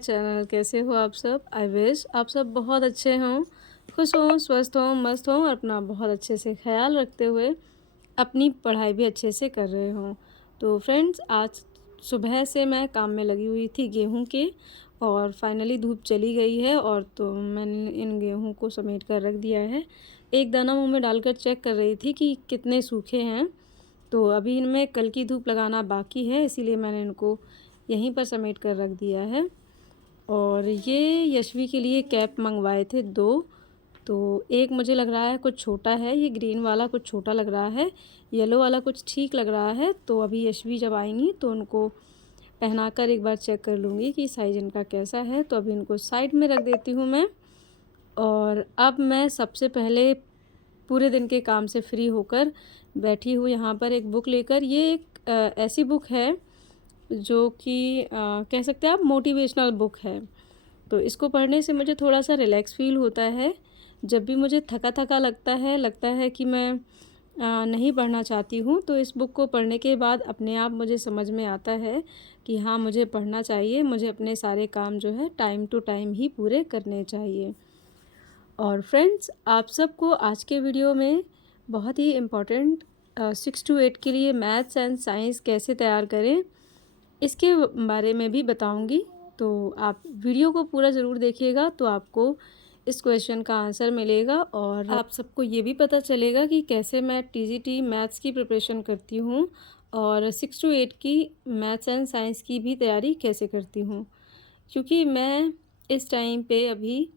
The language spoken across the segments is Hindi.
चैनल। कैसे हो आप सब? आई विश आप सब बहुत अच्छे हों, खुश हों, स्वस्थ हों, मस्त हों और अपना बहुत अच्छे से ख़्याल रखते हुए अपनी पढ़ाई भी अच्छे से कर रहे हों। तो फ्रेंड्स, आज सुबह से मैं काम में लगी हुई थी गेहूं के, और फाइनली धूप चली गई है और तो मैंने इन गेहूं को समेट कर रख दिया है। एक दाना मुंह में डालकर चेक कर रही थी कि कितने सूखे हैं। तो अभी इनमें कल की धूप लगाना बाकी है, इसीलिए मैंने इनको यहीं पर समेट कर रख दिया है। और ये यशवी के लिए कैप मंगवाए थे 2। तो एक मुझे लग रहा है कुछ छोटा है, ये ग्रीन वाला कुछ छोटा लग रहा है, येलो वाला कुछ ठीक लग रहा है। तो अभी यशवी जब आएंगी तो उनको पहनाकर एक बार चेक कर लूँगी कि साइज़ इनका कैसा है। तो अभी इनको साइड में रख देती हूँ मैं। और अब मैं सबसे पहले पूरे दिन के काम से फ्री होकर बैठी हूँ यहाँ पर एक बुक लेकर। ये एक ऐसी बुक है जो कि कह सकते हैं आप मोटिवेशनल बुक है। तो इसको पढ़ने से मुझे थोड़ा सा रिलैक्स फ़ील होता है। जब भी मुझे थका-थका लगता है कि मैं नहीं पढ़ना चाहती हूँ, तो इस बुक को पढ़ने के बाद अपने आप मुझे समझ में आता है कि हाँ, मुझे पढ़ना चाहिए, मुझे अपने सारे काम जो है टाइम टू टाइम ही पूरे करने चाहिए। और फ्रेंड्स, आप सबको आज के वीडियो में बहुत ही इम्पोर्टेंट 6 टू 8 के लिए मैथ्स एंड साइंस कैसे तैयार करें, इसके बारे में भी बताऊंगी। तो आप वीडियो को पूरा ज़रूर देखिएगा, तो आपको इस क्वेश्चन का आंसर मिलेगा और आप सबको ये भी पता चलेगा कि कैसे मैं टीजीटी मैथ्स की प्रिपरेशन करती हूँ और 6 टू 8 की मैथ्स एंड साइंस की भी तैयारी कैसे करती हूँ। क्योंकि मैं इस टाइम पे अभी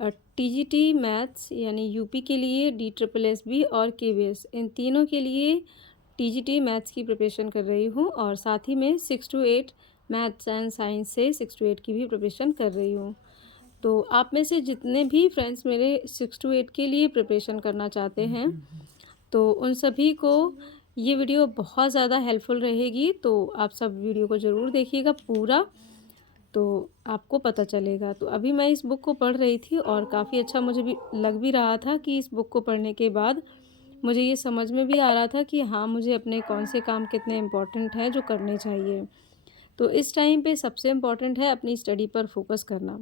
टीजीटी मैथ्स यानी यूपी के लिए, DSSB और केवीएस, इन तीनों के लिए टीजीटी मैथ्स की प्रिपरेशन कर रही हूँ और साथ ही में 6 टू 8 मैथ्स एंड साइंस से 6 टू 8 की भी प्रिपरेशन कर रही हूँ। तो आप में से जितने भी फ्रेंड्स मेरे 6 टू 8 के लिए प्रिपरेशन करना चाहते हैं, तो उन सभी को ये वीडियो बहुत ज़्यादा हेल्पफुल रहेगी। तो आप सब वीडियो को ज़रूर देखिएगा पूरा, तो आपको पता चलेगा। तो अभी मैं इस बुक को पढ़ रही थी और काफ़ी अच्छा मुझे भी लग भी रहा था कि इस बुक को पढ़ने के बाद मुझे ये समझ में भी आ रहा था कि हाँ, मुझे अपने कौन से काम कितने इम्पोर्टेंट हैं जो करने चाहिए। तो इस टाइम पे सबसे इम्पोर्टेंट है अपनी स्टडी पर फोकस करना,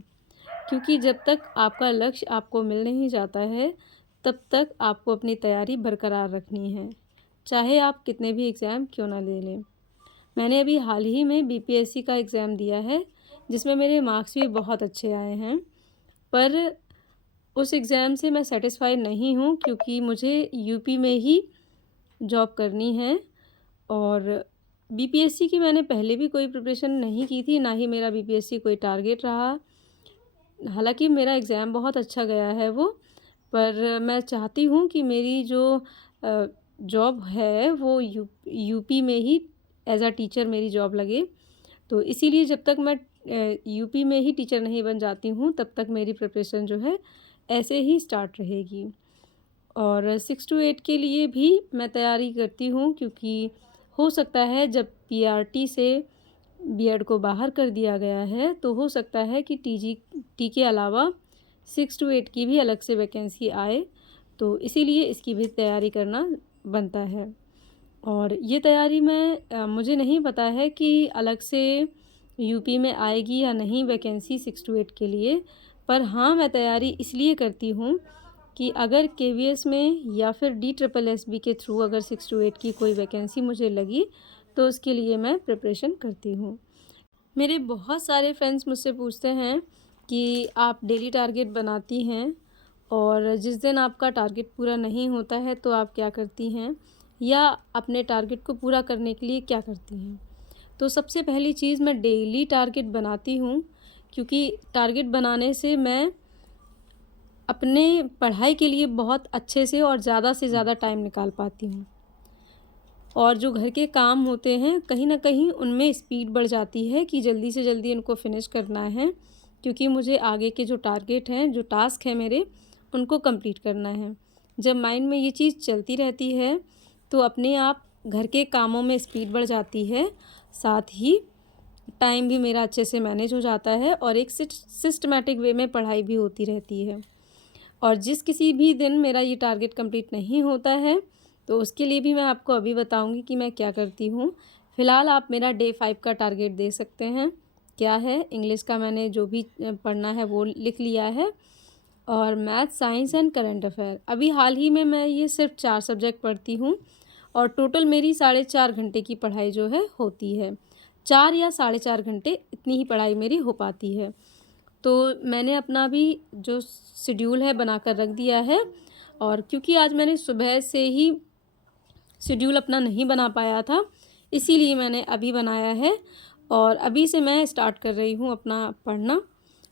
क्योंकि जब तक आपका लक्ष्य आपको मिल नहीं जाता है, तब तक आपको अपनी तैयारी बरकरार रखनी है, चाहे आप कितने भी एग्ज़ाम क्यों ना ले लें। मैंने अभी हाल ही में बीपीएससी का एग्ज़ाम दिया है, जिसमें मेरे मार्क्स भी बहुत अच्छे आए हैं। पर उस एग्ज़ाम से मैं सेटिस्फाई नहीं हूँ, क्योंकि मुझे यूपी में ही जॉब करनी है। और बीपीएससी की मैंने पहले भी कोई प्रिपरेशन नहीं की थी, ना ही मेरा बीपीएससी कोई टारगेट रहा। हालांकि मेरा एग्ज़ाम बहुत अच्छा गया है वो, पर मैं चाहती हूँ कि मेरी जो जॉब है वो यूपी में ही एज अ टीचर मेरी जॉब लगे। तो इसीलिए जब तक मैं यूपी में ही टीचर नहीं बन जाती हूँ, तब तक मेरी प्रिपरेशन जो है ऐसे ही स्टार्ट रहेगी। और 6 टू 8 के लिए भी मैं तैयारी करती हूँ, क्योंकि हो सकता है जब पीआरटी से बीएड को बाहर कर दिया गया है, तो हो सकता है कि टीजीटी के अलावा 6 टू 8 की भी अलग से वैकेंसी आए। तो इसीलिए इसकी भी तैयारी करना बनता है। और ये तैयारी मुझे नहीं पता है कि अलग से यूपी में आएगी या नहीं वैकेंसी 6 टू 8 के लिए। पर हाँ, मैं तैयारी इसलिए करती हूँ कि अगर केवीएस में या फिर DSSB के थ्रू अगर 6 टू 8 की कोई वैकेंसी मुझे लगी, तो उसके लिए मैं प्रिपरेशन करती हूँ। मेरे बहुत सारे फ्रेंड्स मुझसे पूछते हैं कि आप डेली टारगेट बनाती हैं और जिस दिन आपका टारगेट पूरा नहीं होता है तो आप क्या करती हैं, या अपने टारगेट को पूरा करने के लिए क्या करती हैं। तो सबसे पहली चीज़, मैं डेली टारगेट बनाती हूँ, क्योंकि टारगेट बनाने से मैं अपने पढ़ाई के लिए बहुत अच्छे से और ज़्यादा से ज़्यादा टाइम निकाल पाती हूँ। और जो घर के काम होते हैं, कहीं न कहीं उनमें स्पीड बढ़ जाती है कि जल्दी से जल्दी इनको फिनिश करना है, क्योंकि मुझे आगे के जो टारगेट हैं, जो टास्क हैं मेरे, उनको कंप्लीट करना है। जब माइंड में ये चीज़ चलती रहती है, तो अपने आप घर के कामों में स्पीड बढ़ जाती है, साथ ही टाइम भी मेरा अच्छे से मैनेज हो जाता है और एक सिस्टमैटिक वे में पढ़ाई भी होती रहती है। और जिस किसी भी दिन मेरा ये टारगेट कंप्लीट नहीं होता है, तो उसके लिए भी मैं आपको अभी बताऊंगी कि मैं क्या करती हूँ। फ़िलहाल आप मेरा डे 5 का टारगेट दे सकते हैं। क्या है। इंग्लिश का मैंने जो भी पढ़ना है वो लिख लिया है, और math, science and current affair. अभी हाल ही में मैं ये सिर्फ 4 सब्जेक्ट पढ़ती हूँ, और टोटल मेरी 4.5 घंटे की पढ़ाई जो है होती है। 4 या 4.5 घंटे इतनी ही पढ़ाई मेरी हो पाती है। तो मैंने अपना भी जो शेड्यूल है बना कर रख दिया है, और क्योंकि आज मैंने सुबह से ही शेड्यूल अपना नहीं बना पाया था, इसीलिए मैंने अभी बनाया है, और अभी से मैं स्टार्ट कर रही हूँ अपना पढ़ना।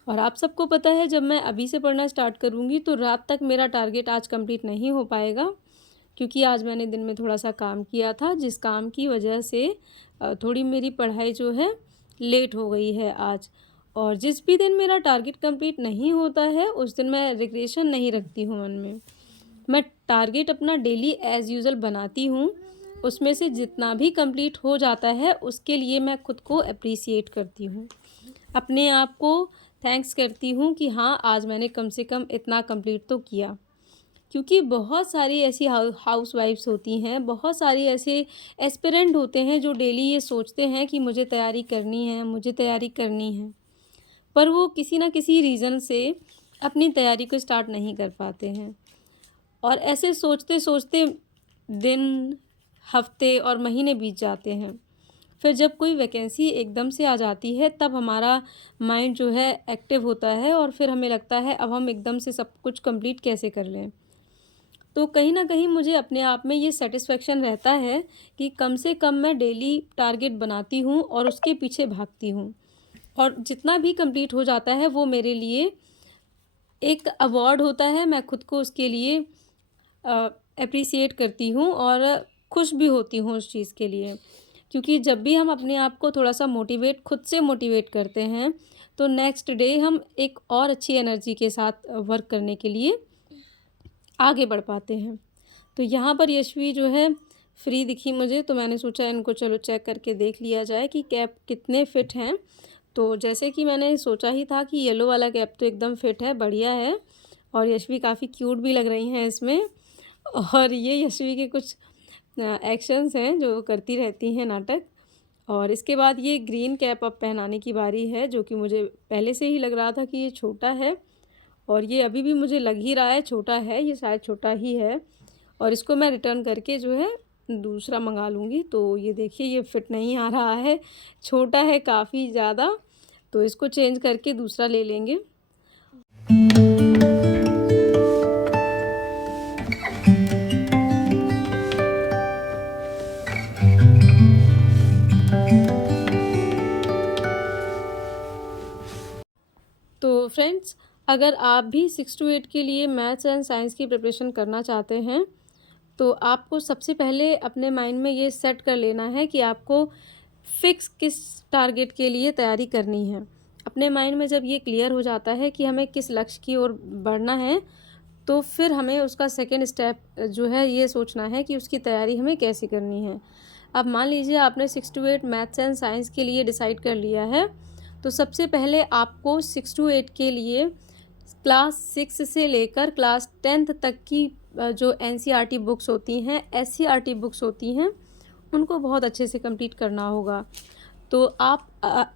और आप सबको पता है, जब मैं अभी से पढ़ना स्टार्ट करूँगी तो रात तक मेरा टारगेट आज कंप्लीट नहीं हो पाएगा, क्योंकि आज मैंने दिन में थोड़ा सा काम किया था, जिस काम की वजह से थोड़ी मेरी पढ़ाई जो है लेट हो गई है आज। और जिस भी दिन मेरा टारगेट कंप्लीट नहीं होता है, उस दिन मैं रिग्रेशन नहीं रखती हूँ मन में। मैं टारगेट अपना डेली एज़ यूजुअल बनाती हूँ, उसमें से जितना भी कंप्लीट हो जाता है उसके लिए मैं खुद को एप्रिसिएट करती हूँ, अपने आप को थैंक्स करती हूँ कि हाँ, आज मैंने कम से कम इतना कंप्लीट तो किया। क्योंकि बहुत सारी ऐसी हाउसवाइफ्स होती हैं, बहुत सारी ऐसे एस्पिरेंट होते हैं जो डेली ये सोचते हैं कि मुझे तैयारी करनी है, मुझे तैयारी करनी है, पर वो किसी ना किसी रीज़न से अपनी तैयारी को स्टार्ट नहीं कर पाते हैं। और ऐसे सोचते सोचते दिन, हफ्ते और महीने बीत जाते हैं। फिर जब कोई वैकेंसी एकदम से आ जाती है, तब हमारा माइंड जो है एक्टिव होता है, और फिर हमें लगता है अब हम एकदम से सब कुछ कंप्लीट कैसे कर लें। तो कहीं न कहीं मुझे अपने आप में ये सैटिस्फैक्शन रहता है कि कम से कम मैं डेली टारगेट बनाती हूँ और उसके पीछे भागती हूँ, और जितना भी कंप्लीट हो जाता है वो मेरे लिए एक अवार्ड होता है। मैं खुद को उसके लिए एप्रिसिएट करती हूँ, और खुश भी होती हूँ उस चीज़ के लिए, क्योंकि जब भी हम अपने आप को थोड़ा-सा मोटिवेट खुद से मोटिवेट करते हैं, तो नेक्स्ट डे हम एक और अच्छी एनर्जी के साथ वर्क करने के लिए आगे बढ़ पाते हैं। तो यहाँ पर यशवी जो है फ्री दिखी मुझे, तो मैंने सोचा इनको चलो चेक करके देख लिया जाए कि कैप कितने फ़िट हैं। तो जैसे कि मैंने सोचा ही था कि येलो वाला कैप तो एकदम फ़िट है, बढ़िया है, और यशवी काफ़ी क्यूट भी लग रही हैं इसमें। और ये यशवी के कुछ एक्शंस हैं जो करती रहती हैं, नाटक। और इसके बाद ये ग्रीन कैप अब पहनाने की बारी है, जो कि मुझे पहले से ही लग रहा था कि ये छोटा है, और ये अभी भी मुझे लग ही रहा है छोटा है, ये शायद छोटा ही है। और इसको मैं रिटर्न करके जो है दूसरा मंगा लूँगी। तो ये देखिए, ये फिट नहीं आ रहा है, छोटा है काफ़ी ज़्यादा, तो इसको चेंज करके दूसरा ले लेंगे। तो फ्रेंड्स, अगर आप भी 6 to 8 के लिए मैथ्स एंड साइंस की प्रिपरेशन करना चाहते हैं, तो आपको सबसे पहले अपने माइंड में ये सेट कर लेना है कि आपको फ़िक्स किस टारगेट के लिए तैयारी करनी है। अपने माइंड में जब ये क्लियर हो जाता है कि हमें किस लक्ष्य की ओर बढ़ना है, तो फिर हमें उसका सेकंड स्टेप जो है ये सोचना है कि उसकी तैयारी हमें कैसे करनी है। अब मान लीजिए आपने 6 to 8 मैथ्स एंड साइंस के लिए डिसाइड कर लिया है, तो सबसे पहले आपको 6 to 8 के लिए क्लास 6 से लेकर क्लास 10th तक की जो एनसीईआरटी बुक्स होती हैं, एससीईआरटी बुक्स होती हैं, उनको बहुत अच्छे से कंप्लीट करना होगा। तो आप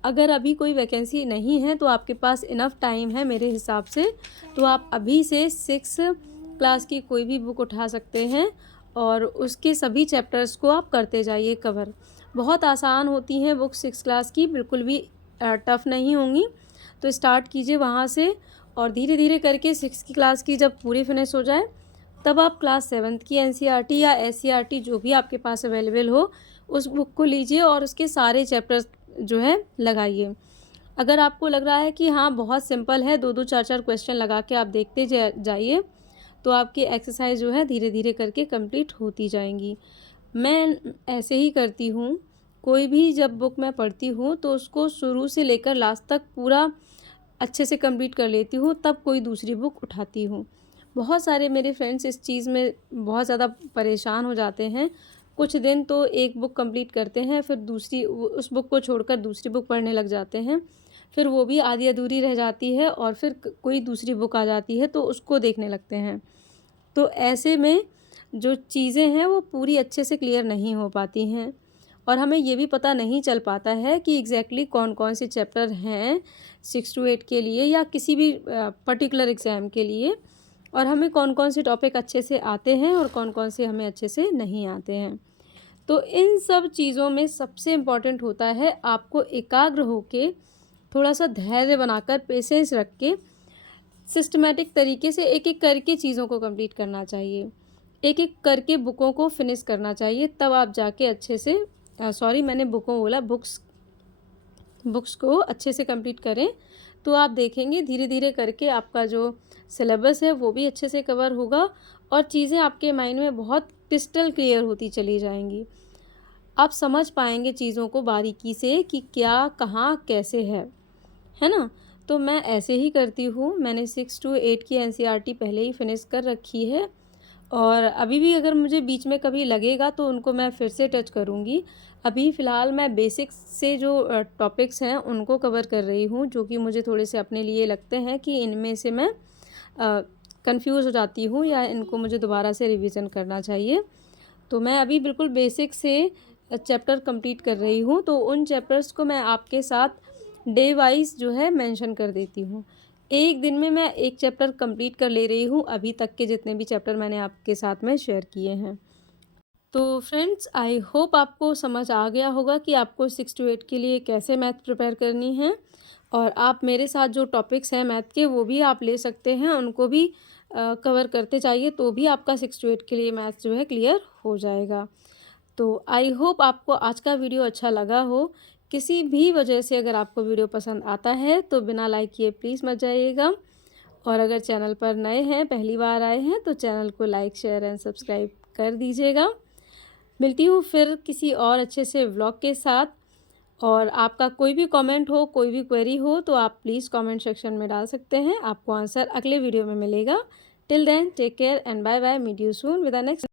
अगर अभी कोई वैकेंसी नहीं है, तो आपके पास इनफ टाइम है मेरे हिसाब से, तो आप अभी से 6 क्लास की कोई भी बुक उठा सकते हैं, और उसके सभी चैप्टर्स को आप करते जाइए कवर। बहुत आसान होती हैं बुक 6 क्लास की, बिल्कुल भी टफ़ नहीं होंगी। तो स्टार्ट कीजिए वहाँ से, और धीरे धीरे करके 6 की क्लास की जब पूरी फिनिश हो जाए, तब आप क्लास 7th की एनसीईआरटी या एससीईआरटी जो भी आपके पास अवेलेबल हो, उस बुक को लीजिए और उसके सारे चैप्टर्स जो है लगाइए। अगर आपको लग रहा है कि हाँ बहुत सिंपल है, 2-2 4-4 क्वेश्चन लगा के आप देखते जाइए, तो आपकी एक्सरसाइज जो है धीरे धीरे करके कंप्लीट होती जाएंगी। मैं ऐसे ही करती हूँ, कोई भी जब बुक मैं पढ़ती हूँ तो उसको शुरू से लेकर लास्ट तक पूरा अच्छे से कंप्लीट कर लेती हूँ, तब कोई दूसरी बुक उठाती हूँ। बहुत सारे मेरे फ्रेंड्स इस चीज़ में बहुत ज़्यादा परेशान हो जाते हैं। कुछ दिन तो एक बुक कंप्लीट करते हैं, फिर दूसरी उस बुक को छोड़कर दूसरी बुक पढ़ने लग जाते हैं। फिर वो भी आधी अधूरी रह जाती है, और फिर कोई दूसरी बुक आ जाती है तो उसको देखने लगते हैं। तो ऐसे में जो चीज़ें हैं वो पूरी अच्छे से क्लियर नहीं हो पाती हैं। और हमें ये भी पता नहीं चल पाता है कि एग्जैक्टली कौन कौन से चैप्टर हैं 6 to 8 के लिए या किसी भी पर्टिकुलर एग्ज़ाम के लिए, और हमें कौन कौन से टॉपिक अच्छे से आते हैं और कौन कौन से हमें अच्छे से नहीं आते हैं। तो इन सब चीज़ों में सबसे इम्पॉर्टेंट होता है आपको एकाग्र होके, थोड़ा सा धैर्य बनाकर, पेशेंस रख के, सिस्टमेटिक तरीके से एक एक करके चीज़ों को कंप्लीट करना चाहिए, एक एक करके बुकों को फिनिश करना चाहिए। तब आप जाके अच्छे से मैंने बुकों बोला, बुक्स को अच्छे से कंप्लीट करें, तो आप देखेंगे धीरे धीरे करके आपका जो सिलेबस है वो भी अच्छे से कवर होगा और चीज़ें आपके माइंड में बहुत क्रिस्टल क्लियर होती चली जाएंगी। आप समझ पाएंगे चीज़ों को बारीकी से कि क्या कहाँ कैसे है ना। तो मैं ऐसे ही करती हूँ। मैंने 6 to 8 की NCERT पहले ही फिनिश कर रखी है और अभी भी अगर मुझे बीच में कभी लगेगा तो उनको मैं फिर से टच करूँगी। अभी फ़िलहाल मैं बेसिक्स से जो टॉपिक्स हैं उनको कवर कर रही हूँ, जो कि मुझे थोड़े से अपने लिए लगते हैं कि इनमें से मैं कंफ्यूज हो जाती हूँ या इनको मुझे दोबारा से रिवीजन करना चाहिए। तो मैं अभी बिल्कुल बेसिक से चैप्टर कंप्लीट कर रही हूँ, तो उन चैप्टर्स को मैं आपके साथ डे वाइज जो है मेंशन कर देती हूँ। एक दिन में मैं एक चैप्टर कंप्लीट कर ले रही हूँ अभी तक के जितने भी चैप्टर मैंने आपके साथ में शेयर किए हैं। तो फ्रेंड्स, आई होप आपको समझ आ गया होगा कि आपको 6 to 8 के लिए कैसे मैथ प्रिपेयर करनी है, और आप मेरे साथ जो टॉपिक्स हैं मैथ के वो भी आप ले सकते हैं, उनको भी कवर करते जाइए, तो भी आपका 6 to 8 के लिए मैथ जो है क्लियर हो जाएगा। तो आई होप आपको आज का वीडियो अच्छा लगा हो। किसी भी वजह से अगर आपको वीडियो पसंद आता है तो बिना लाइक किए प्लीज़ मत जाइएगा, और अगर चैनल पर नए हैं, पहली बार आए हैं, तो चैनल को लाइक शेयर एंड सब्सक्राइब कर दीजिएगा। मिलती हूँ फिर किसी और अच्छे से व्लॉग के साथ, और आपका कोई भी कमेंट हो, कोई भी क्वेरी हो तो आप प्लीज़ कमेंट सेक्शन में डाल सकते हैं, आपको आंसर अगले वीडियो में मिलेगा। Till then take care and bye bye, meet you soon with the next.